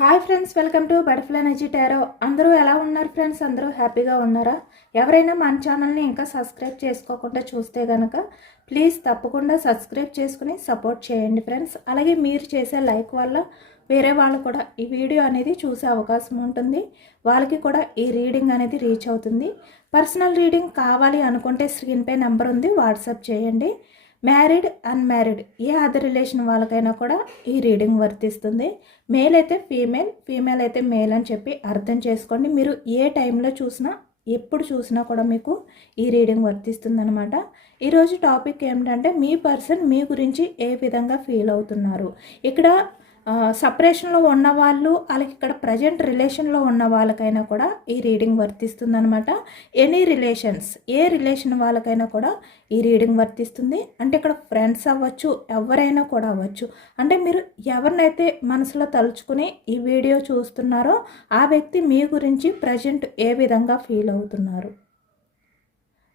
Hi friends welcome to butterfly energy tarot అందరూ ఎలా ఉన్నారు ఫ్రెండ్స్ అందరూ హ్యాపీగా ఉన్నారా ఎవరైనా మన ఛానల్ని ఇంకా సబ్స్క్రైబ్ చేసుకోకుండా చూస్తే కనుక ప్లీజ్ తప్పకుండా సబ్స్క్రైబ్ చేసుకుని సపోర్ట్ చేయండి ఫ్రెండ్స్ అలాగే మీరు చేసే లైక్ వల్ల వేరే వాళ్ళు కూడా ఈ వీడియో అనేది చూసే అవకాశం ఉంటుంది వాళ్ళకి కూడా ఈ రీడింగ్ అనేది రీచ్ అవుతుంది పర్సనల్ రీడింగ్ కావాలి అనుకుంటే స్క్రీన్పై నెంబర్ ఉంది వాట్సాప్ చేయండి మ్యారీడ్ అన్మ్యారీడ్ ఏ అదర్ రిలేషన్ వాళ్ళకైనా కూడా ఈ రీడింగ్ వర్తిస్తుంది మేల్ అయితే ఫీమేల్ ఫీమేల్ అయితే మేల్ అని చెప్పి అర్థం చేసుకోండి మీరు ఏ టైంలో చూసినా ఎప్పుడు చూసినా కూడా మీకు ఈ రీడింగ్ వర్తిస్తుంది అనమాట ఈరోజు టాపిక్ ఏమిటంటే మీ పర్సన్ మీ గురించి ఏ విధంగా ఫీల్ అవుతున్నారు ఇక్కడ సపరేషన్లో ఉన్న వాళ్ళు అలాగే ఇక్కడ ప్రజెంట్ రిలేషన్లో ఉన్న వాళ్ళకైనా కూడా ఈ రీడింగ్ వర్తిస్తుందనమాట ఎనీ రిలేషన్స్ ఏ రిలేషన్ వాళ్ళకైనా కూడా ఈ రీడింగ్ వర్తిస్తుంది అంటే ఇక్కడ ఫ్రెండ్స్ అవ్వచ్చు ఎవరైనా కూడా అవ్వచ్చు అంటే మీరు ఎవరినైతే మనసులో తలుచుకుని ఈ వీడియో చూస్తున్నారో ఆ వ్యక్తి మీ గురించి ప్రజెంట్ ఏ విధంగా ఫీల్ అవుతున్నారు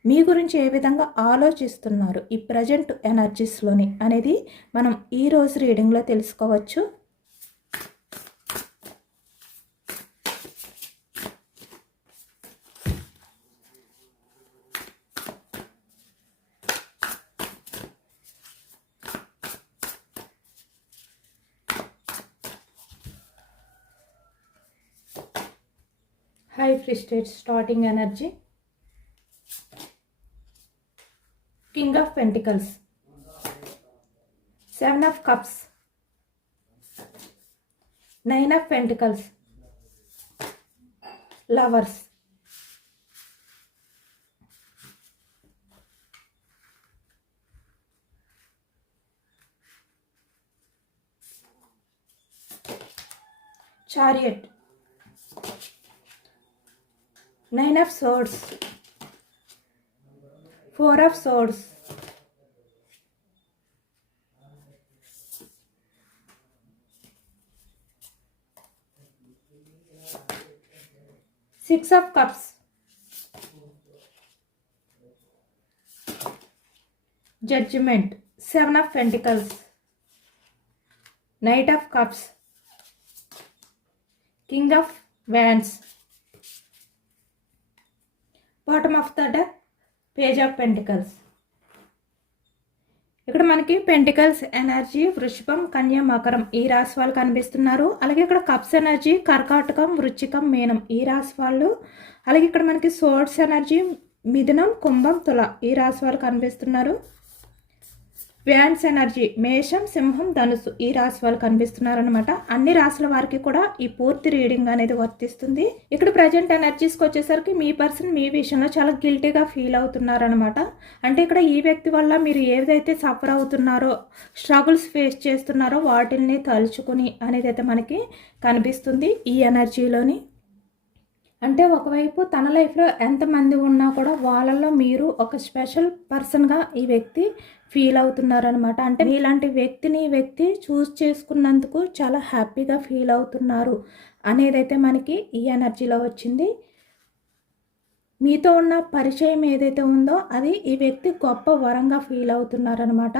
మీ గురించి ఏ విధంగా ఆలోచిస్తున్నారు ఈ ప్రజెంట్ ఎనర్జీస్లోని అనేది మనం ఈరోజు రీడింగ్లో తెలుసుకోవచ్చు Free State starting energy, King of Pentacles, Seven of Cups, Nine of Pentacles, Lovers. Chariot, nine of swords four of swords six of cups judgment seven of pentacles knight of cups king of wands bottom of the page of pentacles ఇక్కడ మనకి pentacles energy వృషభం కన్య మకరం ఈ రాశి వాళ్ళు కనిపిస్తున్నారు అలాగే ఇక్కడ కప్స్ ఎనర్జీ కర్కాటకం వృచ్చికం మీనం ఈ రాశి వాళ్ళు అలాగే ఇక్కడ మనకి సోర్ట్స్ ఎనర్జీ మిథునం కుంభం తుల ఈ రాశి వాళ్ళు కనిపిస్తున్నారు వ్యాన్స్ ఎనర్జీ మేషం సింహం ధనుసు ఈ రాశి వాళ్ళు కనిపిస్తున్నారనమాట అన్ని రాశుల వారికి కూడా ఈ పూర్తి రీడింగ్ అనేది వర్తిస్తుంది ఇక్కడ ప్రజెంట్ ఎనర్జీస్కి వచ్చేసరికి మీ పర్సన్ మీ విషయంలో చాలా గిల్టీగా ఫీల్ అవుతున్నారనమాట అంటే ఇక్కడ ఈ వ్యక్తి వల్ల మీరు ఏదైతే సఫర్ అవుతున్నారో స్ట్రగుల్స్ ఫేస్ చేస్తున్నారో వాటిల్ని తలుచుకుని అనేది అయితే మనకి కనిపిస్తుంది ఈ ఎనర్జీలోని అంటే ఒకవైపు తన లైఫ్లో ఎంతమంది ఉన్నా కూడా వాళ్ళల్లో మీరు ఒక స్పెషల్ పర్సన్గా ఈ వ్యక్తి ఫీల్ అవుతున్నారనమాట అంటే ఇలాంటి వ్యక్తిని వ్యక్తి చూస్ చేసుకున్నందుకు చాలా హ్యాపీగా ఫీల్ అవుతున్నారు అనేదైతే మనకి ఈ ఎనర్జీలో వచ్చింది మీతో ఉన్న పరిచయం ఏదైతే ఉందో అది ఈ వ్యక్తి గొప్ప వరంగా ఫీల్ అవుతున్నారనమాట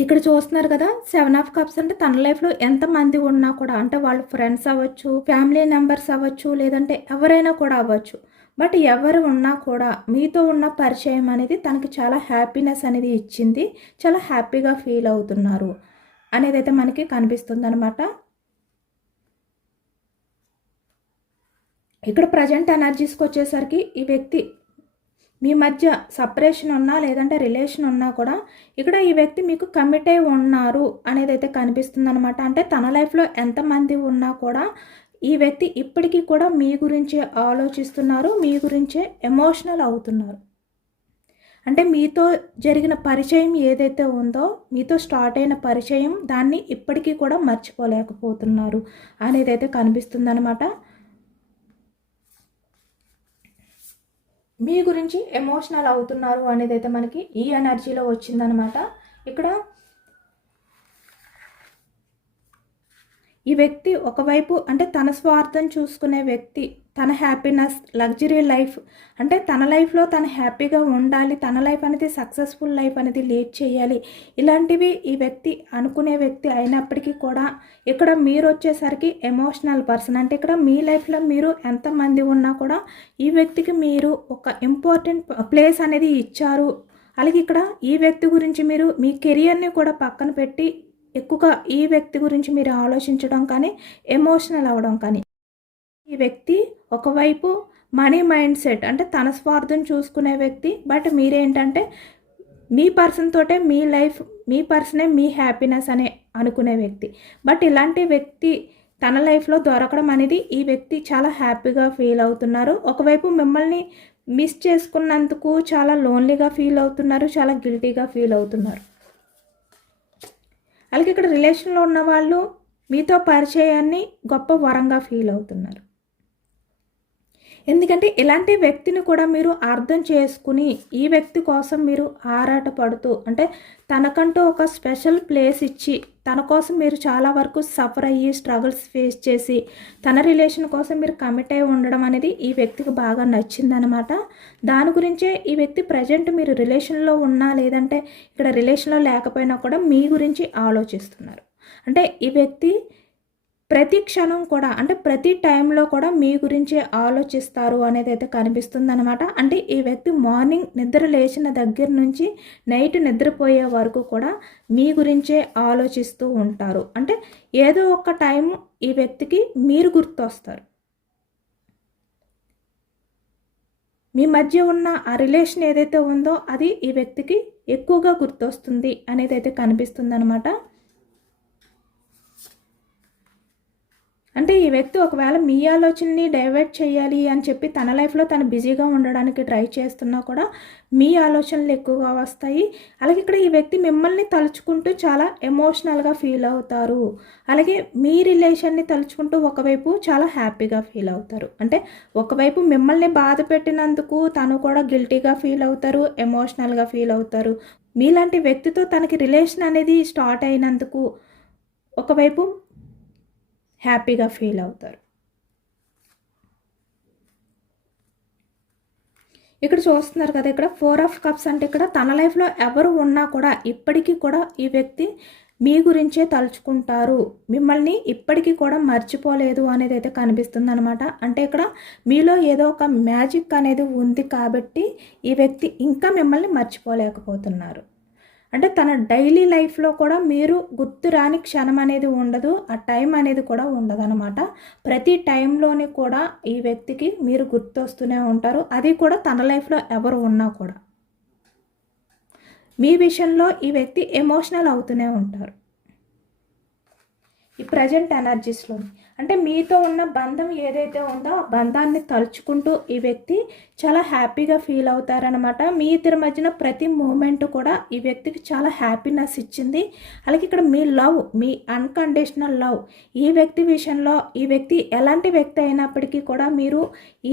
ఇక్కడ చూస్తున్నారు కదా సెవెన్ ఆఫ్ కప్స్ అంటే తన లైఫ్లో ఎంతమంది ఉన్నా కూడా అంటే వాళ్ళు ఫ్రెండ్స్ అవ్వచ్చు ఫ్యామిలీ మెంబర్స్ అవ్వచ్చు లేదంటే ఎవరైనా కూడా అవ్వచ్చు బట్ ఎవరు ఉన్నా కూడా మీతో ఉన్న పరిచయం అనేది తనకి చాలా హ్యాపీనెస్ అనేది ఇచ్చింది చాలా హ్యాపీగా ఫీల్ అవుతున్నారు అనేది అయితే మనకి కనిపిస్తుంది అనమాట ఇక్కడ ప్రజెంట్ ఎనర్జీస్కి వచ్చేసరికి ఈ వ్యక్తి మీ మధ్య సపరేషన్ ఉన్నా లేదంటే రిలేషన్ ఉన్నా కూడా ఇక్కడ ఈ వ్యక్తి మీకు కమిట్ అయి ఉన్నారు అనేది అయితే అనమాట అంటే తన లైఫ్లో ఎంతమంది ఉన్నా కూడా ఈ వ్యక్తి ఇప్పటికీ కూడా మీ గురించే ఆలోచిస్తున్నారు మీ గురించే ఎమోషనల్ అవుతున్నారు అంటే మీతో జరిగిన పరిచయం ఏదైతే ఉందో మీతో స్టార్ట్ అయిన పరిచయం దాన్ని ఇప్పటికీ కూడా మర్చిపోలేకపోతున్నారు అనేది అయితే కనిపిస్తుందనమాట మీ గురించి ఎమోషనల్ అవుతున్నారు అనేది అయితే మనకి ఈ ఎనర్జీలో వచ్చిందనమాట ఇక్కడ ఈ వ్యక్తి ఒకవైపు అంటే తన స్వార్థం చూసుకునే వ్యక్తి తన హ్యాపీనెస్ లగ్జరీ లైఫ్ అంటే తన లైఫ్లో తను హ్యాపీగా ఉండాలి తన లైఫ్ అనేది సక్సెస్ఫుల్ లైఫ్ అనేది లీడ్ చేయాలి ఇలాంటివి ఈ వ్యక్తి అనుకునే వ్యక్తి అయినప్పటికీ కూడా ఇక్కడ మీరు వచ్చేసరికి ఎమోషనల్ పర్సన్ అంటే ఇక్కడ మీ లైఫ్లో మీరు ఎంతమంది ఉన్నా కూడా ఈ వ్యక్తికి మీరు ఒక ఇంపార్టెంట్ ప్లేస్ అనేది ఇచ్చారు అలాగే ఇక్కడ ఈ వ్యక్తి గురించి మీరు మీ కెరియర్ని కూడా పక్కన పెట్టి ఎక్కువగా ఈ వ్యక్తి గురించి మీరు ఆలోచించడం కానీ ఎమోషనల్ అవ్వడం కానీ ఈ వ్యక్తి ఒకవైపు మనీ మైండ్ సెట్ అంటే తన స్వార్థం చూసుకునే వ్యక్తి బట్ మీరేంటంటే మీ పర్సన్ తోటే మీ లైఫ్ మీ పర్సనే మీ హ్యాపీనెస్ అనే అనుకునే వ్యక్తి బట్ ఇలాంటి వ్యక్తి తన లైఫ్లో దొరకడం అనేది ఈ వ్యక్తి చాలా హ్యాపీగా ఫీల్ అవుతున్నారు ఒకవైపు మిమ్మల్ని మిస్ చేసుకున్నందుకు చాలా లోన్లీగా ఫీల్ అవుతున్నారు చాలా గిల్టీగా ఫీల్ అవుతున్నారు అలాగే ఇక్కడ రిలేషన్లో ఉన్న వాళ్ళు మీతో పరిచయాన్ని గొప్ప వరంగా ఫీల్ అవుతున్నారు ఎందుకంటే ఇలాంటి వ్యక్తిని కూడా మీరు అర్థం చేసుకుని ఈ వ్యక్తి కోసం మీరు ఆరాట పడుతూ అంటే తనకంటూ ఒక స్పెషల్ ప్లేస్ ఇచ్చి తన కోసం మీరు చాలా వరకు సఫర్ అయ్యి స్ట్రగుల్స్ ఫేస్ చేసి తన రిలేషన్ కోసం మీరు కమిట్ అయి ఉండడం అనేది ఈ వ్యక్తికి బాగా నచ్చిందనమాట దాని గురించే ఈ వ్యక్తి ప్రజెంట్ మీరు రిలేషన్లో ఉన్నా లేదంటే ఇక్కడ రిలేషన్లో లేకపోయినా కూడా మీ గురించి ఆలోచిస్తున్నారు అంటే ఈ వ్యక్తి ప్రతి క్షణం కూడా అంటే ప్రతి టైంలో కూడా మీ గురించే ఆలోచిస్తారు అనేది అయితే అనమాట అంటే ఈ వ్యక్తి మార్నింగ్ నిద్ర లేచిన దగ్గర నుంచి నైట్ నిద్రపోయే వరకు కూడా మీ గురించే ఆలోచిస్తూ ఉంటారు అంటే ఏదో ఒక టైం ఈ వ్యక్తికి మీరు గుర్తొస్తారు మీ మధ్య ఉన్న ఆ రిలేషన్ ఏదైతే ఉందో అది ఈ వ్యక్తికి ఎక్కువగా గుర్తొస్తుంది అనేది అయితే కనిపిస్తుంది అనమాట అంటే ఈ వ్యక్తి ఒకవేళ మీ ఆలోచనని డైవర్ట్ చేయాలి అని చెప్పి తన లైఫ్లో తను బిజీగా ఉండడానికి ట్రై చేస్తున్నా కూడా మీ ఆలోచనలు ఎక్కువగా వస్తాయి అలాగే ఇక్కడ ఈ వ్యక్తి మిమ్మల్ని తలుచుకుంటూ చాలా ఎమోషనల్గా ఫీల్ అవుతారు అలాగే మీ రిలేషన్ని తలుచుకుంటూ ఒకవైపు చాలా హ్యాపీగా ఫీల్ అవుతారు అంటే ఒకవైపు మిమ్మల్ని బాధ పెట్టినందుకు తను కూడా గిల్టీగా ఫీల్ అవుతారు ఎమోషనల్గా ఫీల్ అవుతారు మీలాంటి వ్యక్తితో తనకి రిలేషన్ అనేది స్టార్ట్ అయినందుకు ఒకవైపు హ్యాపీగా ఫీల్ అవుతారు ఇక్కడ చూస్తున్నారు కదా ఇక్కడ ఫోర్ ఆఫ్ కప్స్ అంటే ఇక్కడ తన లైఫ్లో ఎవరు ఉన్నా కూడా ఇప్పటికీ కూడా ఈ వ్యక్తి మీ గురించే తలుచుకుంటారు మిమ్మల్ని ఇప్పటికీ కూడా మర్చిపోలేదు అనేది అయితే కనిపిస్తుంది అనమాట అంటే ఇక్కడ మీలో ఏదో ఒక మ్యాజిక్ అనేది ఉంది కాబట్టి ఈ వ్యక్తి ఇంకా మిమ్మల్ని మర్చిపోలేకపోతున్నారు అంటే తన డైలీ లైఫ్లో కూడా మీరు గుర్తు రాని క్షణం అనేది ఉండదు ఆ టైం అనేది కూడా ఉండదు అనమాట ప్రతి టైంలోని కూడా ఈ వ్యక్తికి మీరు గుర్తొస్తూనే ఉంటారు అది కూడా తన లైఫ్లో ఎవరు ఉన్నా కూడా మీ విషయంలో ఈ వ్యక్తి ఎమోషనల్ అవుతూనే ఉంటారు ఈ ప్రజెంట్ ఎనర్జీస్లోని అంటే మీతో ఉన్న బంధం ఏదైతే ఉందో ఆ బంధాన్ని తలుచుకుంటూ ఈ వ్యక్తి చాలా హ్యాపీగా ఫీల్ అవుతారనమాట మీ ఇద్దరి మధ్యన ప్రతి మూమెంట్ కూడా ఈ వ్యక్తికి చాలా హ్యాపీనెస్ ఇచ్చింది అలాగే ఇక్కడ మీ లవ్ మీ అన్కండిషనల్ లవ్ ఈ వ్యక్తి విషయంలో ఈ వ్యక్తి ఎలాంటి వ్యక్తి అయినప్పటికీ కూడా మీరు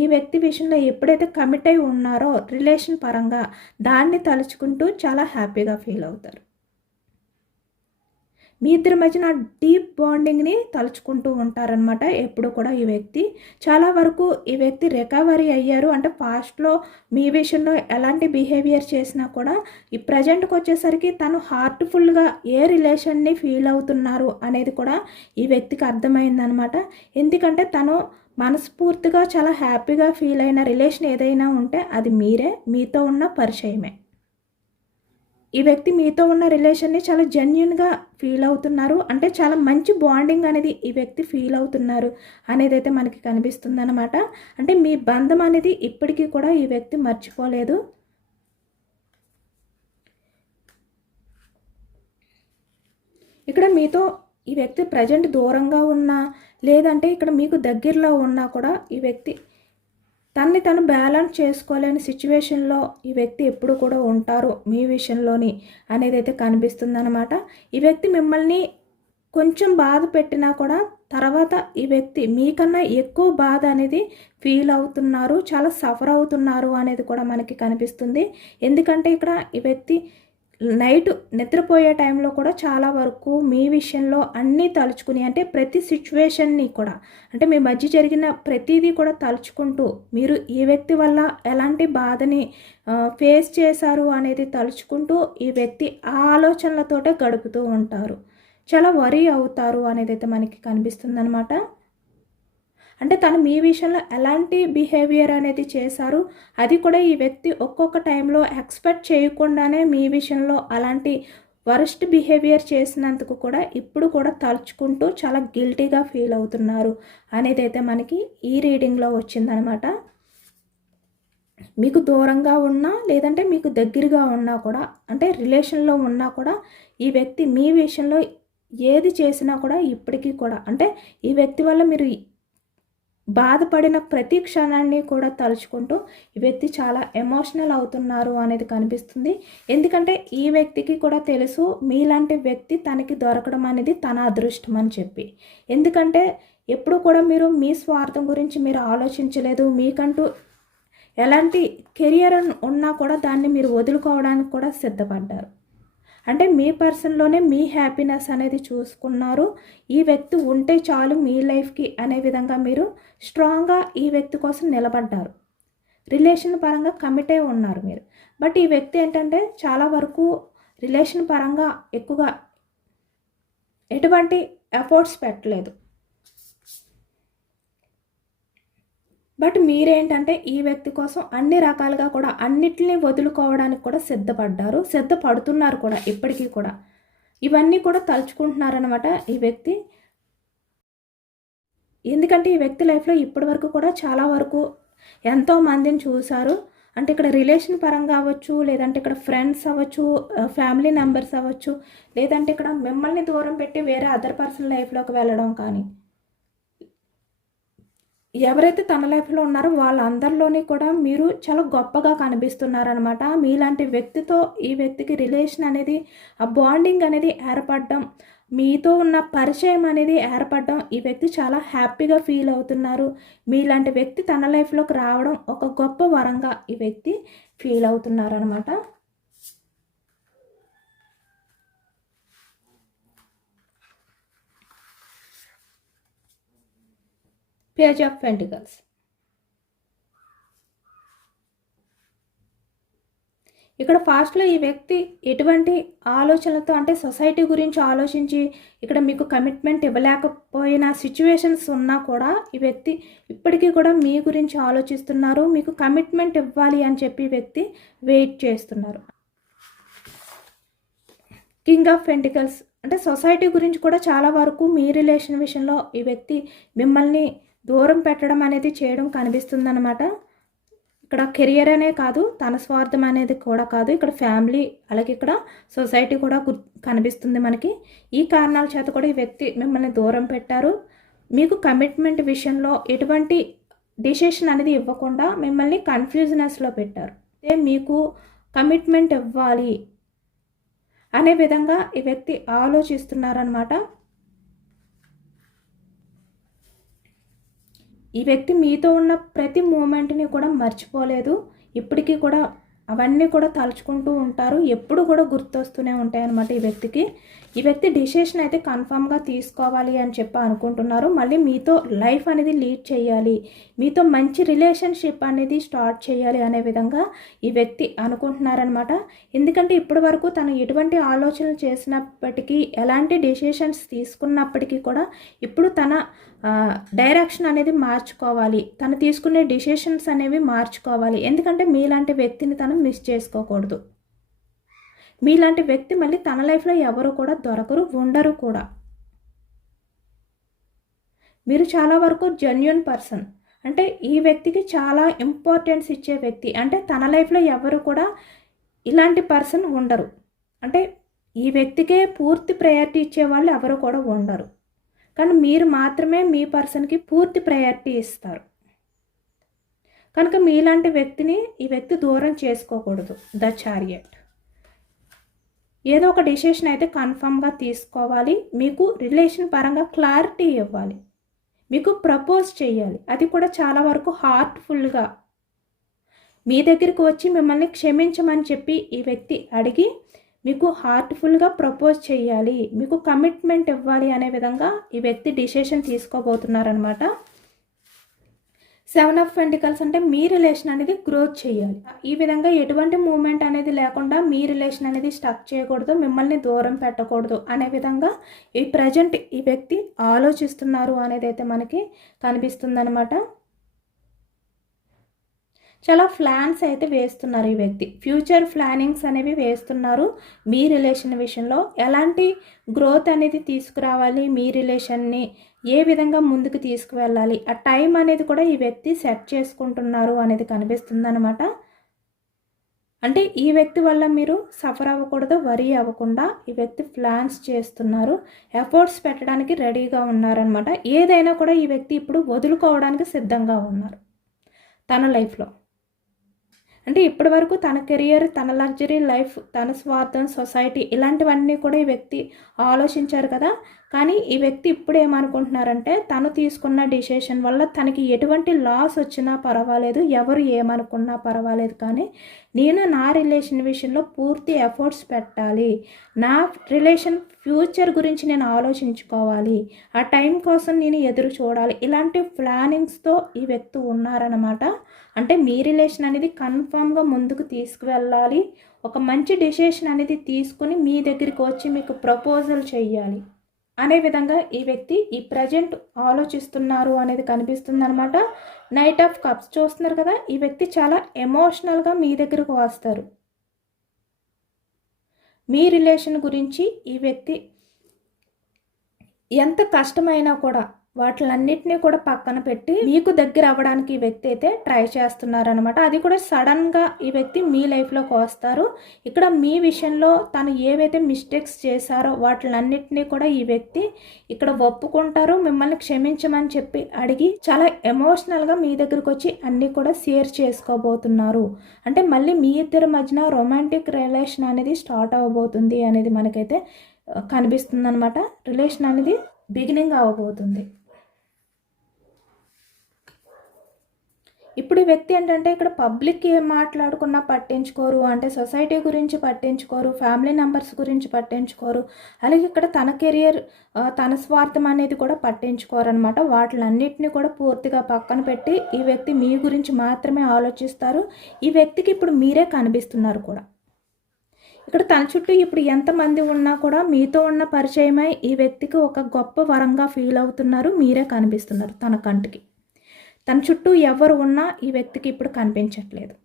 ఈ వ్యక్తి విషయంలో ఎప్పుడైతే కమిట్ అయి ఉన్నారో రిలేషన్ పరంగా దాన్ని తలుచుకుంటూ చాలా హ్యాపీగా ఫీల్ అవుతారు మీ ఇద్దరి మధ్యన డీప్ బాండింగ్ని తలుచుకుంటూ ఉంటారనమాట ఎప్పుడు కూడా ఈ వ్యక్తి చాలా వరకు ఈ వ్యక్తి రికవరీ అయ్యారు అంటే పాస్ట్లో మీ విషయంలో ఎలాంటి బిహేవియర్ చేసినా కూడా ఈ ప్రజెంట్కి వచ్చేసరికి తను హార్ట్ఫుల్గా ఏ రిలేషన్ని ఫీల్ అవుతున్నారు అనేది కూడా ఈ వ్యక్తికి అర్థమైందనమాట ఎందుకంటే తను మనస్ఫూర్తిగా చాలా హ్యాపీగా ఫీల్ అయిన రిలేషన్ ఏదైనా ఉంటే అది మీరే మీతో ఉన్న పరిచయమే ఈ వ్యక్తి మీతో ఉన్న రిలేషన్ని చాలా జెన్యున్గా ఫీల్ అవుతున్నారు అంటే చాలా మంచి బాండింగ్ అనేది ఈ వ్యక్తి ఫీల్ అవుతున్నారు అనేది అయితే మనకి కనిపిస్తుంది అనమాట అంటే మీ బంధం అనేది ఇప్పటికీ కూడా ఈ వ్యక్తి మర్చిపోలేదు ఇక్కడ మీతో ఈ వ్యక్తి ప్రజెంట్ దూరంగా ఉన్నా లేదంటే ఇక్కడ మీకు దగ్గరలో ఉన్నా కూడా ఈ వ్యక్తి తన్ని తను బ్యాలెన్స్ చేసుకోలేని సిచ్యువేషన్లో ఈ వ్యక్తి ఎప్పుడు కూడా ఉంటారు మీ విషయంలోని అనేది అయితే అనమాట ఈ వ్యక్తి మిమ్మల్ని కొంచెం బాధ పెట్టినా కూడా తర్వాత ఈ వ్యక్తి మీకన్నా ఎక్కువ బాధ అనేది ఫీల్ అవుతున్నారు చాలా సఫర్ అవుతున్నారు అనేది కూడా మనకి కనిపిస్తుంది ఎందుకంటే ఇక్కడ ఈ వ్యక్తి నైట్ నిద్రపోయే టైంలో కూడా చాలా వరకు మీ విషయంలో అన్నీ తలుచుకుని అంటే ప్రతి సిచ్యువేషన్ని కూడా అంటే మీ మధ్య జరిగిన ప్రతిదీ కూడా తలుచుకుంటూ మీరు ఈ వ్యక్తి వల్ల ఎలాంటి బాధని ఫేస్ చేశారు అనేది తలుచుకుంటూ ఈ వ్యక్తి ఆలోచనలతోటే గడుపుతూ ఉంటారు చాలా వరీ అవుతారు అనేది అయితే మనకి అనమాట అంటే తను మీ విషయంలో ఎలాంటి బిహేవియర్ అనేది చేశారు అది కూడా ఈ వ్యక్తి ఒక్కొక్క టైంలో ఎక్స్పెక్ట్ చేయకుండానే మీ విషయంలో అలాంటి వరస్ట్ బిహేవియర్ చేసినందుకు కూడా ఇప్పుడు కూడా తలుచుకుంటూ చాలా గిల్టీగా ఫీల్ అవుతున్నారు అనేది అయితే మనకి ఈ రీడింగ్లో వచ్చిందనమాట మీకు దూరంగా ఉన్నా లేదంటే మీకు దగ్గరగా ఉన్నా కూడా అంటే రిలేషన్లో ఉన్నా కూడా ఈ వ్యక్తి మీ విషయంలో ఏది చేసినా కూడా ఇప్పటికీ కూడా అంటే ఈ వ్యక్తి వల్ల మీరు బాధపడిన ప్రతి క్షణాన్ని కూడా తలుచుకుంటూ ఈ వ్యక్తి చాలా ఎమోషనల్ అవుతున్నారు అనేది కనిపిస్తుంది ఎందుకంటే ఈ వ్యక్తికి కూడా తెలుసు మీలాంటి వ్యక్తి తనకి దొరకడం అనేది తన అదృష్టం అని చెప్పి ఎందుకంటే ఎప్పుడు కూడా మీరు మీ స్వార్థం గురించి మీరు ఆలోచించలేదు మీకంటూ ఎలాంటి కెరియర్ ఉన్నా కూడా దాన్ని మీరు వదులుకోవడానికి కూడా సిద్ధపడ్డారు అంటే మీ పర్సన్లోనే మీ హ్యాపీనెస్ అనేది చూసుకున్నారు ఈ వ్యక్తి ఉంటే చాలు మీ లైఫ్కి అనే విధంగా మీరు స్ట్రాంగ్గా ఈ వ్యక్తి కోసం నిలబడ్డారు రిలేషన్ పరంగా కమిటే ఉన్నారు మీరు బట్ ఈ వ్యక్తి ఏంటంటే చాలా వరకు రిలేషన్ పరంగా ఎక్కువగా ఎటువంటి ఎఫర్ట్స్ పెట్టలేదు బట్ మీరేంటంటే ఈ వ్యక్తి కోసం అన్ని రకాలుగా కూడా అన్నిటిని వదులుకోవడానికి కూడా సిద్ధపడ్డారు సిద్ధపడుతున్నారు కూడా ఇప్పటికీ కూడా ఇవన్నీ కూడా తలుచుకుంటున్నారనమాట ఈ వ్యక్తి ఎందుకంటే ఈ వ్యక్తి లైఫ్లో ఇప్పటి వరకు కూడా చాలా వరకు ఎంతో మందిని చూశారు అంటే ఇక్కడ రిలేషన్ పరంగా అవ్వచ్చు లేదంటే ఇక్కడ ఫ్రెండ్స్ అవ్వచ్చు ఫ్యామిలీ మెంబర్స్ అవ్వచ్చు లేదంటే ఇక్కడ మిమ్మల్ని దూరం పెట్టి వేరే అదర్ పర్సన్ లైఫ్లోకి వెళ్ళడం కానీ ఎవరైతే తన లైఫ్లో ఉన్నారో వాళ్ళందరిలోనే కూడా మీరు చాలా గొప్పగా కనిపిస్తున్నారనమాట మీలాంటి వ్యక్తితో ఈ వ్యక్తికి రిలేషన్ అనేది ఆ బాండింగ్ అనేది ఏర్పడడం మీతో ఉన్న పరిచయం అనేది ఏర్పడడం ఈ వ్యక్తి చాలా హ్యాపీగా ఫీల్ అవుతున్నారు మీలాంటి వ్యక్తి తన లైఫ్లోకి రావడం ఒక గొప్ప వరంగా ఈ వ్యక్తి ఫీల్ అవుతున్నారనమాట పేజ్ ఆఫ్ పెంటికల్స్ ఇక్కడ ఫాస్ట్లో ఈ వ్యక్తి ఎటువంటి ఆలోచనలతో అంటే సొసైటీ గురించి ఆలోచించి ఇక్కడ మీకు కమిట్మెంట్ ఇవ్వలేకపోయిన సిచ్యువేషన్స్ ఉన్నా కూడా ఈ వ్యక్తి ఇప్పటికీ కూడా మీ గురించి ఆలోచిస్తున్నారు మీకు కమిట్మెంట్ ఇవ్వాలి అని చెప్పి వ్యక్తి వెయిట్ చేస్తున్నారు కింగ్ ఆఫ్ పెంటికల్స్ అంటే సొసైటీ గురించి కూడా చాలా వరకు మీ రిలేషన్ విషయంలో ఈ వ్యక్తి మిమ్మల్ని దూరం పెట్టడం అనేది చేయడం కనిపిస్తుందన్నమాట ఇక్కడ కెరియర్ అనే కాదు తన స్వార్థం అనేది కూడా కాదు ఇక్కడ ఫ్యామిలీ అలాగే ఇక్కడ సొసైటీ కూడా కనిపిస్తుంది మనకి ఈ కారణాల చేత కూడా ఈ వ్యక్తి మిమ్మల్ని దూరం పెట్టారు మీకు కమిట్మెంట్ విషయంలో ఎటువంటి డిసిషన్ అనేది ఇవ్వకుండా మిమ్మల్ని కన్ఫ్యూజనెస్లో పెట్టారు అంటే మీకు కమిట్మెంట్ ఇవ్వాలి అనే విధంగా ఈ వ్యక్తి ఆలోచిస్తున్నారనమాట ఈ వ్యక్తి మీతో ఉన్న ప్రతి మూమెంట్ని కూడా మర్చిపోలేదు ఇప్పటికీ కూడా అవన్నీ కూడా తలుచుకుంటూ ఉంటారు ఎప్పుడు కూడా గుర్తొస్తూనే ఉంటాయి అన్నమాట ఈ వ్యక్తికి ఈ వ్యక్తి డిసిషన్ అయితే కన్ఫామ్గా తీసుకోవాలి అని చెప్పి అనుకుంటున్నారు మళ్ళీ మీతో లైఫ్ అనేది లీడ్ చేయాలి మీతో మంచి రిలేషన్షిప్ అనేది స్టార్ట్ చేయాలి అనే విధంగా ఈ వ్యక్తి అనుకుంటున్నారనమాట ఎందుకంటే ఇప్పటి వరకు తను ఎటువంటి ఆలోచనలు చేసినప్పటికీ ఎలాంటి డిసిషన్స్ తీసుకున్నప్పటికీ కూడా ఇప్పుడు తన డైరెక్షన్ అనేది మార్చుకోవాలి తను తీసుకునే డిసిషన్స్ అనేవి మార్చుకోవాలి ఎందుకంటే మీలాంటి వ్యక్తిని తను మిస్ చేసుకోకూడదు మీలాంటి వ్యక్తి మళ్ళీ తన లైఫ్లో ఎవరు కూడా దొరకరు ఉండరు కూడా మీరు చాలా వరకు జెన్యున్ పర్సన్ అంటే ఈ వ్యక్తికి చాలా ఇంపార్టెన్స్ ఇచ్చే వ్యక్తి అంటే తన లైఫ్లో ఎవరు కూడా ఇలాంటి పర్సన్ ఉండరు అంటే ఈ వ్యక్తికే పూర్తి ప్రయారిటీ ఇచ్చే వాళ్ళు ఎవరు కూడా ఉండరు కానీ మీరు మాత్రమే మీ పర్సన్కి పూర్తి ప్రయారిటీ ఇస్తారు కనుక మీలాంటి వ్యక్తిని ఈ వ్యక్తి దూరం చేసుకోకూడదు ద చారియట్ ఏదో ఒక డిసిషన్ అయితే కన్ఫామ్గా తీసుకోవాలి మీకు రిలేషన్ పరంగా క్లారిటీ ఇవ్వాలి మీకు ప్రపోజ్ చేయాలి అది కూడా చాలా వరకు హార్ట్ఫుల్గా మీ దగ్గరికి వచ్చి మిమ్మల్ని క్షమించమని చెప్పి ఈ వ్యక్తి అడిగి మీకు హార్ట్ఫుల్గా ప్రపోజ్ చేయాలి మీకు కమిట్మెంట్ ఇవ్వాలి అనే విధంగా ఈ వ్యక్తి డిసిషన్ తీసుకోబోతున్నారనమాట సెవెన్ ఆఫ్ వెంటికల్స్ అంటే మీ రిలేషన్ అనేది గ్రోత్ చేయాలి ఈ విధంగా ఎటువంటి మూమెంట్ అనేది లేకుండా మీ రిలేషన్ అనేది స్టక్ చేయకూడదు మిమ్మల్ని దూరం పెట్టకూడదు అనే విధంగా ఈ ప్రజెంట్ ఈ వ్యక్తి ఆలోచిస్తున్నారు అనేది అయితే మనకి అనమాట చాలా ప్లాన్స్ అయితే వేస్తున్నారు ఈ వ్యక్తి ఫ్యూచర్ ప్లానింగ్స్ అనేవి వేస్తున్నారు మీ రిలేషన్ విషయంలో ఎలాంటి గ్రోత్ అనేది తీసుకురావాలి మీ రిలేషన్ని ఏ విధంగా ముందుకు తీసుకువెళ్ళాలి ఆ టైం అనేది కూడా ఈ వ్యక్తి సెట్ చేసుకుంటున్నారు అనేది కనిపిస్తుందనమాట అంటే ఈ వ్యక్తి వల్ల మీరు సఫర్ అవ్వకూడదు వరీ అవ్వకుండా ఈ వ్యక్తి ప్లాన్స్ చేస్తున్నారు ఎఫర్ట్స్ పెట్టడానికి రెడీగా ఉన్నారనమాట ఏదైనా కూడా ఈ వ్యక్తి ఇప్పుడు వదులుకోవడానికి సిద్ధంగా ఉన్నారు తన లైఫ్లో అంటే ఇప్పటి వరకు తన కెరియర్ తన లగ్జరీ లైఫ్ తన స్వార్థం సొసైటీ ఇలాంటివన్నీ కూడా ఈ వ్యక్తి ఆలోచించారు కదా కానీ ఈ వ్యక్తి ఇప్పుడు ఏమనుకుంటున్నారంటే తను తీసుకున్న డిసిషన్ వల్ల తనకి ఎటువంటి లాస్ వచ్చినా పర్వాలేదు ఎవరు ఏమనుకున్నా పర్వాలేదు కానీ నేను నా రిలేషన్ విషయంలో పూర్తి ఎఫర్ట్స్ పెట్టాలి నా రిలేషన్ ఫ్యూచర్ గురించి నేను ఆలోచించుకోవాలి ఆ టైం కోసం నేను ఎదురు చూడాలి ఇలాంటి ప్లానింగ్స్తో ఈ వ్యక్తి ఉన్నారనమాట అంటే మీ రిలేషన్ అనేది కన్ఫామ్గా ముందుకు తీసుకువెళ్ళాలి ఒక మంచి డిసిషన్ అనేది తీసుకుని మీ దగ్గరికి వచ్చి మీకు ప్రపోజల్ చేయాలి అనే విధంగా ఈ వ్యక్తి ఈ ప్రజెంట్ ఆలోచిస్తున్నారు అనేది కనిపిస్తుంది అనమాట నైట్ ఆఫ్ కప్స్ చూస్తున్నారు కదా ఈ వ్యక్తి చాలా ఎమోషనల్గా మీ దగ్గరకు వస్తారు మీ రిలేషన్ గురించి ఈ వ్యక్తి ఎంత కష్టమైనా కూడా వాటిలన్నిటినీ కూడా పక్కన పెట్టి మీకు దగ్గర అవ్వడానికి ఈ వ్యక్తి అయితే ట్రై చేస్తున్నారనమాట అది కూడా సడన్గా ఈ వ్యక్తి మీ లైఫ్లోకి వస్తారు ఇక్కడ మీ విషయంలో తను ఏవైతే మిస్టేక్స్ చేశారో వాటిలన్నిటినీ కూడా ఈ వ్యక్తి ఇక్కడ ఒప్పుకుంటారు మిమ్మల్ని క్షమించమని చెప్పి అడిగి చాలా ఎమోషనల్గా మీ దగ్గరకు వచ్చి అన్నీ కూడా షేర్ చేసుకోబోతున్నారు అంటే మళ్ళీ మీ ఇద్దరి మధ్యన రొమాంటిక్ రిలేషన్ అనేది స్టార్ట్ అవ్వబోతుంది అనేది మనకైతే కనిపిస్తుంది అనమాట రిలేషన్ అనేది బిగినింగ్ అవ్వబోతుంది ఇప్పుడు వ్యక్తి ఏంటంటే ఇక్కడ పబ్లిక్ ఏం మాట్లాడుకున్నా పట్టించుకోరు అంటే సొసైటీ గురించి పట్టించుకోరు ఫ్యామిలీ మెంబర్స్ గురించి పట్టించుకోరు అలాగే ఇక్కడ తన కెరియర్ తన స్వార్థం అనేది కూడా పట్టించుకోరు అనమాట వాటిలన్నింటినీ కూడా పూర్తిగా పక్కన పెట్టి ఈ వ్యక్తి మీ గురించి మాత్రమే ఆలోచిస్తారు ఈ వ్యక్తికి ఇప్పుడు మీరే కనిపిస్తున్నారు కూడా ఇక్కడ తన చుట్టూ ఇప్పుడు ఎంతమంది ఉన్నా కూడా మీతో ఉన్న పరిచయమై ఈ వ్యక్తికి ఒక గొప్ప వరంగా ఫీల్ అవుతున్నారు మీరే కనిపిస్తున్నారు తన కంటికి తన చుట్టూ ఎవరు ఉన్నా ఈ వ్యక్తికి ఇప్పుడు కనిపించట్లేదు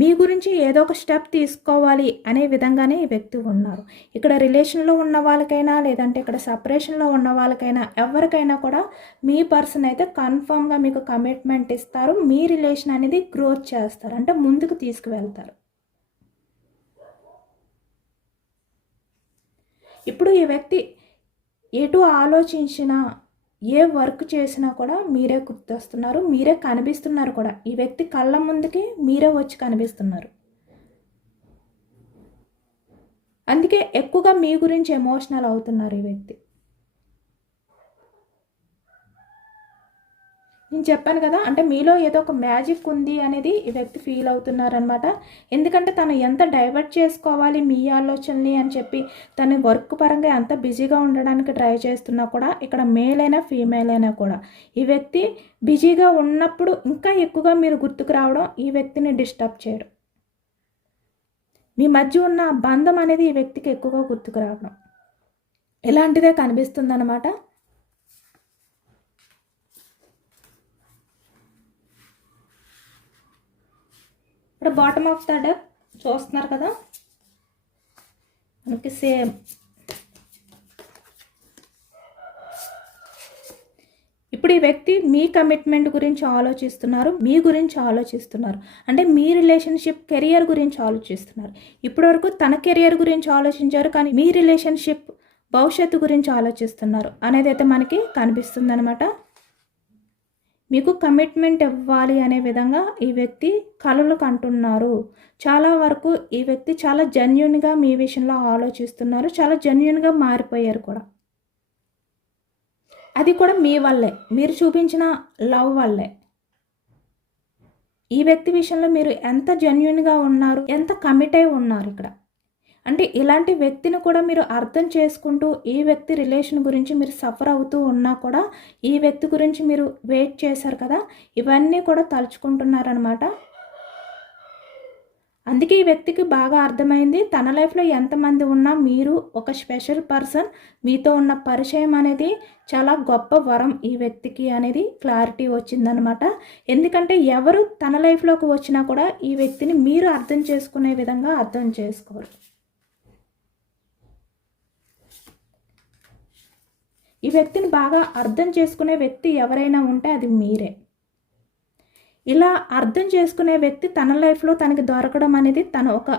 మీ గురించి ఏదో ఒక స్టెప్ తీసుకోవాలి అనే విధంగానే ఈ వ్యక్తి ఉన్నారు ఇక్కడ రిలేషన్లో ఉన్న వాళ్ళకైనా లేదంటే ఇక్కడ సపరేషన్లో ఉన్న వాళ్ళకైనా ఎవరికైనా కూడా మీ పర్సన్ అయితే కన్ఫామ్గా మీకు కమిట్మెంట్ ఇస్తారు మీ రిలేషన్ అనేది గ్రోత్ చేస్తారు అంటే ముందుకు తీసుకువెళ్తారు ఇప్పుడు ఈ వ్యక్తి ఎటు ఆలోచించినా ఏ వర్క్ చేసినా కూడా మీరే గుర్తొస్తున్నారు మీరే కనిపిస్తున్నారు కూడా ఈ వ్యక్తి కళ్ళ ముందుకి మీరే వచ్చి కనిపిస్తున్నారు అందుకే ఎక్కువగా మీ గురించి ఎమోషనల్ అవుతున్నారు ఈ వ్యక్తి నేను చెప్పాను కదా అంటే మీలో ఏదో ఒక మ్యాజిక్ ఉంది అనేది ఈ వ్యక్తి ఫీల్ అవుతున్నారనమాట ఎందుకంటే తను ఎంత డైవర్ట్ చేసుకోవాలి మీ ఆలోచనని అని చెప్పి తను వర్క్ పరంగా ఎంత బిజీగా ఉండడానికి ట్రై చేస్తున్నా కూడా ఇక్కడ మేల్ అయినా ఫీమేల్ అయినా కూడా ఈ వ్యక్తి బిజీగా ఉన్నప్పుడు ఇంకా ఎక్కువగా మీరు గుర్తుకు రావడం ఈ వ్యక్తిని డిస్టర్బ్ చేయడం మీ మధ్య ఉన్న బంధం అనేది ఈ వ్యక్తికి ఎక్కువగా గుర్తుకు రావడం ఇలాంటిదే కనిపిస్తుందన్నమాట ఇప్పుడు బాటమ్ ఆఫ్ ద డెప్ చూస్తున్నారు కదా మనకి సేమ్ ఇప్పుడు ఈ వ్యక్తి మీ కమిట్మెంట్ గురించి ఆలోచిస్తున్నారు మీ గురించి ఆలోచిస్తున్నారు అంటే మీ రిలేషన్షిప్ కెరియర్ గురించి ఆలోచిస్తున్నారు ఇప్పటివరకు తన కెరియర్ గురించి ఆలోచించారు కానీ మీ రిలేషన్షిప్ భవిష్యత్తు గురించి ఆలోచిస్తున్నారు అనేది అయితే మనకి కనిపిస్తుంది అనమాట మీకు కమిట్మెంట్ ఇవ్వాలి అనే విధంగా ఈ వ్యక్తి కలలు కంటున్నారు చాలా వరకు ఈ వ్యక్తి చాలా జెన్యున్గా మీ విషయంలో ఆలోచిస్తున్నారు చాలా జెన్యున్గా మారిపోయారు కూడా అది కూడా మీ వల్లే మీరు చూపించిన లవ్ వల్లే ఈ వ్యక్తి విషయంలో మీరు ఎంత జెన్యున్గా ఉన్నారు ఎంత కమిట్ అయి ఉన్నారు ఇక్కడ అంటే ఇలాంటి వ్యక్తిని కూడా మీరు అర్థం చేసుకుంటూ ఈ వ్యక్తి రిలేషన్ గురించి మీరు సఫర్ అవుతూ ఉన్నా కూడా ఈ వ్యక్తి గురించి మీరు వెయిట్ చేశారు కదా ఇవన్నీ కూడా తలుచుకుంటున్నారనమాట అందుకే ఈ వ్యక్తికి బాగా అర్థమైంది తన లైఫ్లో ఎంతమంది ఉన్నా మీరు ఒక స్పెషల్ పర్సన్ మీతో ఉన్న పరిచయం అనేది చాలా గొప్ప వరం ఈ వ్యక్తికి అనేది క్లారిటీ వచ్చిందనమాట ఎందుకంటే ఎవరు తన లైఫ్లోకి వచ్చినా కూడా ఈ వ్యక్తిని మీరు అర్థం చేసుకునే విధంగా అర్థం చేసుకోరు ఈ వ్యక్తిని బాగా అర్థం చేసుకునే వ్యక్తి ఎవరైనా ఉంటే అది మీరే ఇలా అర్థం చేసుకునే వ్యక్తి తన లైఫ్లో తనకి దొరకడం అనేది తను ఒక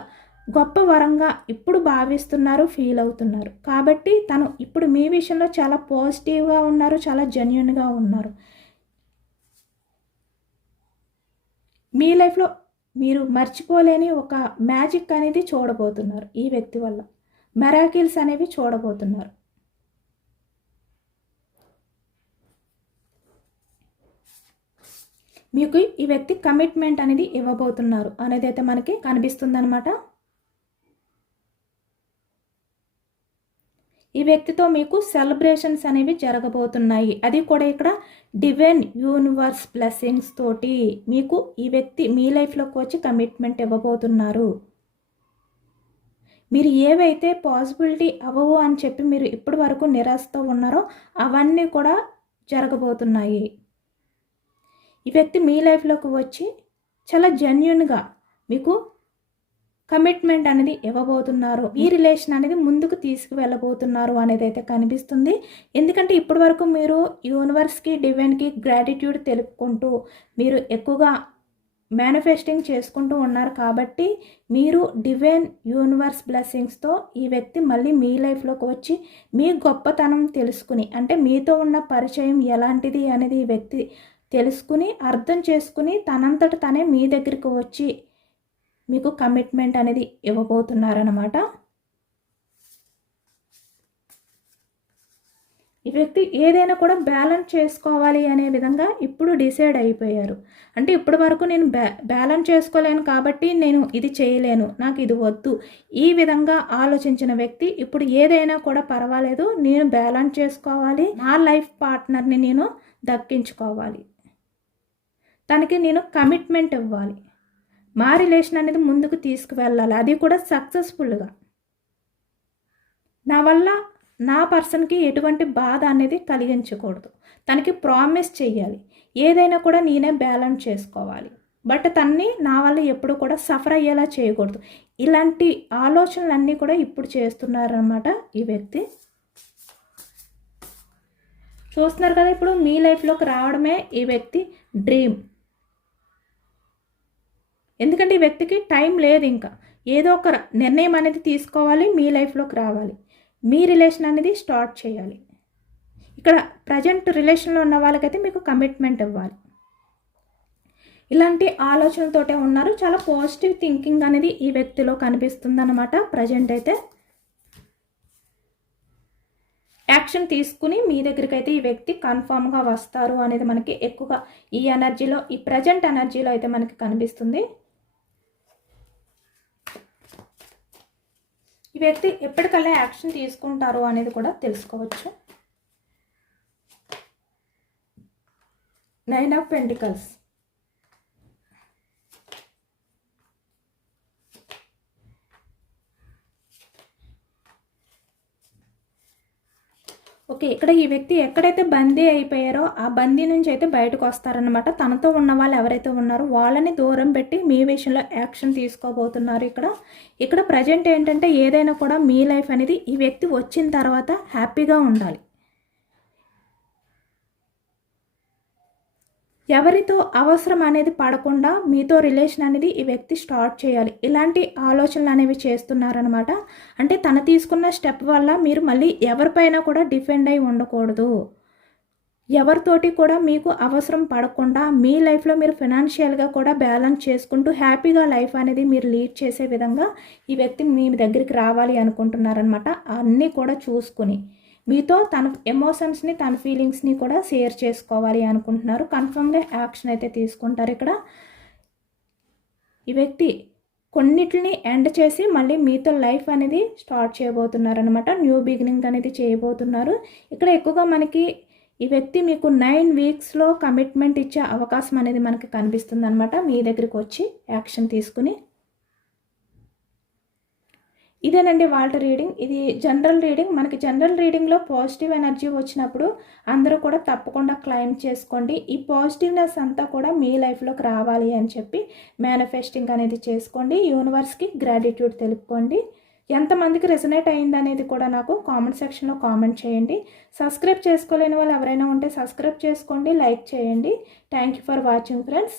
గొప్ప వరంగా ఇప్పుడు భావిస్తున్నారు ఫీల్ అవుతున్నారు కాబట్టి తను ఇప్పుడు మీ విషయంలో చాలా పాజిటివ్గా ఉన్నారు చాలా జెన్యున్గా ఉన్నారు మీ లైఫ్లో మీరు మర్చిపోలేని ఒక మ్యాజిక్ అనేది చూడబోతున్నారు ఈ వ్యక్తి వల్ల మెరాకిల్స్ అనేవి చూడబోతున్నారు మీకు ఈ వ్యక్తి కమిట్మెంట్ అనేది ఇవ్వబోతున్నారు అనేది అయితే మనకి కనిపిస్తుందనమాట ఈ వ్యక్తితో మీకు సెలబ్రేషన్స్ అనేవి జరగబోతున్నాయి అది కూడా ఇక్కడ డివైన్ యూనివర్స్ బ్లెస్సింగ్స్ తోటి మీకు ఈ వ్యక్తి మీ లైఫ్లోకి వచ్చి కమిట్మెంట్ ఇవ్వబోతున్నారు మీరు ఏవైతే పాసిబిలిటీ అవ్వవు అని చెప్పి మీరు ఇప్పటి వరకు నిరాశతో ఉన్నారో అవన్నీ కూడా జరగబోతున్నాయి ఈ వ్యక్తి మీ లైఫ్లోకి వచ్చి చాలా జెన్యున్గా మీకు కమిట్మెంట్ అనేది ఇవ్వబోతున్నారు ఈ రిలేషన్ అనేది ముందుకు తీసుకువెళ్ళబోతున్నారు అనేది అయితే కనిపిస్తుంది ఎందుకంటే ఇప్పటి వరకు మీరు యూనివర్స్కి డివైన్కి గ్రాటిట్యూడ్ తెలుపుకుంటూ మీరు ఎక్కువగా మేనిఫెస్టింగ్ చేసుకుంటూ ఉన్నారు కాబట్టి మీరు డివైన్ యూనివర్స్ బ్లెస్సింగ్స్తో ఈ వ్యక్తి మళ్ళీ మీ లైఫ్లోకి వచ్చి మీ గొప్పతనం తెలుసుకుని అంటే మీతో ఉన్న పరిచయం ఎలాంటిది అనేది ఈ వ్యక్తి తెలుసుకుని అర్థం చేసుకుని తనంతట తనే మీ దగ్గరికి వచ్చి మీకు కమిట్మెంట్ అనేది ఇవ్వబోతున్నారనమాట ఈ వ్యక్తి ఏదైనా కూడా బ్యాలెన్స్ చేసుకోవాలి అనే విధంగా ఇప్పుడు డిసైడ్ అయిపోయారు అంటే ఇప్పటి వరకు నేను బ్యా బ్యాలెన్స్ చేసుకోలేను కాబట్టి నేను ఇది చేయలేను నాకు ఇది వద్దు ఈ విధంగా ఆలోచించిన వ్యక్తి ఇప్పుడు ఏదైనా కూడా పర్వాలేదు నేను బ్యాలెన్స్ చేసుకోవాలి నా లైఫ్ పార్ట్నర్ని నేను దక్కించుకోవాలి తనకి నేను కమిట్మెంట్ ఇవ్వాలి మా రిలేషన్ అనేది ముందుకు తీసుకువెళ్ళాలి అది కూడా సక్సెస్ఫుల్గా నా వల్ల నా పర్సన్కి ఎటువంటి బాధ అనేది కలిగించకూడదు తనకి ప్రామిస్ చేయాలి ఏదైనా కూడా నేనే బ్యాలెన్స్ చేసుకోవాలి బట్ తన్ని నా వల్ల ఎప్పుడు కూడా సఫర్ అయ్యేలా చేయకూడదు ఇలాంటి ఆలోచనలన్నీ కూడా ఇప్పుడు చేస్తున్నారనమాట ఈ వ్యక్తి చూస్తున్నారు కదా ఇప్పుడు మీ లైఫ్లోకి రావడమే ఈ వ్యక్తి డ్రీమ్ ఎందుకంటే ఈ వ్యక్తికి టైం లేదు ఇంకా ఏదో ఒక నిర్ణయం అనేది తీసుకోవాలి మీ లైఫ్లోకి రావాలి మీ రిలేషన్ అనేది స్టార్ట్ చేయాలి ఇక్కడ ప్రజెంట్ రిలేషన్లో ఉన్న వాళ్ళకైతే మీకు కమిట్మెంట్ ఇవ్వాలి ఇలాంటి ఆలోచనలతోటే ఉన్నారు చాలా పాజిటివ్ థింకింగ్ అనేది ఈ వ్యక్తిలో కనిపిస్తుందన్నమాట ప్రజెంట్ అయితే యాక్షన్ తీసుకుని మీ దగ్గరికి అయితే ఈ వ్యక్తి కన్ఫామ్గా వస్తారు అనేది మనకి ఎక్కువగా ఈ ఎనర్జీలో ఈ ప్రజెంట్ ఎనర్జీలో అయితే మనకి కనిపిస్తుంది ఈ వ్యక్తి ఎప్పటికల్లా యాక్షన్ తీసుకుంటారు అనేది కూడా తెలుసుకోవచ్చు నైన్ ఆఫ్ పెంటికల్స్ ఓకే ఇక్కడ ఈ వ్యక్తి ఎక్కడైతే బందీ అయిపోయారో ఆ బందీ నుంచి అయితే బయటకు వస్తారనమాట తనతో ఉన్న వాళ్ళు ఎవరైతే ఉన్నారో వాళ్ళని దూరం పెట్టి మీ విషయంలో యాక్షన్ తీసుకోబోతున్నారు ఇక్కడ ఇక్కడ ప్రజెంట్ ఏంటంటే ఏదైనా కూడా మీ లైఫ్ అనేది ఈ వ్యక్తి వచ్చిన తర్వాత హ్యాపీగా ఉండాలి ఎవరితో అవసరం అనేది పడకుండా మీతో రిలేషన్ అనేది ఈ వ్యక్తి స్టార్ట్ చేయాలి ఇలాంటి ఆలోచనలు అనేవి చేస్తున్నారనమాట అంటే తను తీసుకున్న స్టెప్ వల్ల మీరు మళ్ళీ ఎవరిపైన కూడా డిపెండ్ అయి ఉండకూడదు ఎవరితోటి కూడా మీకు అవసరం పడకుండా మీ లైఫ్లో మీరు ఫినాన్షియల్గా కూడా బ్యాలెన్స్ చేసుకుంటూ హ్యాపీగా లైఫ్ అనేది మీరు లీడ్ చేసే విధంగా ఈ వ్యక్తి మీ దగ్గరికి రావాలి అనుకుంటున్నారనమాట అన్నీ కూడా చూసుకుని మీతో తన ఎమోషన్స్ని తన ఫీలింగ్స్ని కూడా షేర్ చేసుకోవాలి అనుకుంటున్నారు కన్ఫర్మ్గా యాక్షన్ అయితే తీసుకుంటారు ఇక్కడ ఈ వ్యక్తి కొన్నిటిని ఎండ్ చేసి మళ్ళీ మీతో లైఫ్ అనేది స్టార్ట్ చేయబోతున్నారు అనమాట న్యూ బిగినింగ్ అనేది చేయబోతున్నారు ఇక్కడ ఎక్కువగా మనకి ఈ వ్యక్తి మీకు నైన్ వీక్స్లో కమిట్మెంట్ ఇచ్చే అవకాశం అనేది మనకి కనిపిస్తుంది అనమాట మీ దగ్గరికి వచ్చి యాక్షన్ తీసుకుని ఇదేనండి వాల్ట్ రీడింగ్ ఇది జనరల్ రీడింగ్ మనకి జనరల్ రీడింగ్లో పాజిటివ్ ఎనర్జీ వచ్చినప్పుడు అందరూ కూడా తప్పకుండా క్లైమ్ చేసుకోండి ఈ పాజిటివ్నెస్ అంతా కూడా మీ లైఫ్లోకి రావాలి అని చెప్పి మేనిఫెస్టింగ్ అనేది చేసుకోండి యూనివర్స్కి గ్రాటిట్యూడ్ తెలుపుకోండి ఎంతమందికి రెజనేట్ అయింది అనేది కూడా నాకు కామెంట్ సెక్షన్లో కామెంట్ చేయండి సబ్స్క్రైబ్ చేసుకోలేని వాళ్ళు ఎవరైనా ఉంటే సబ్స్క్రైబ్ చేసుకోండి లైక్ చేయండి thank you for watching friends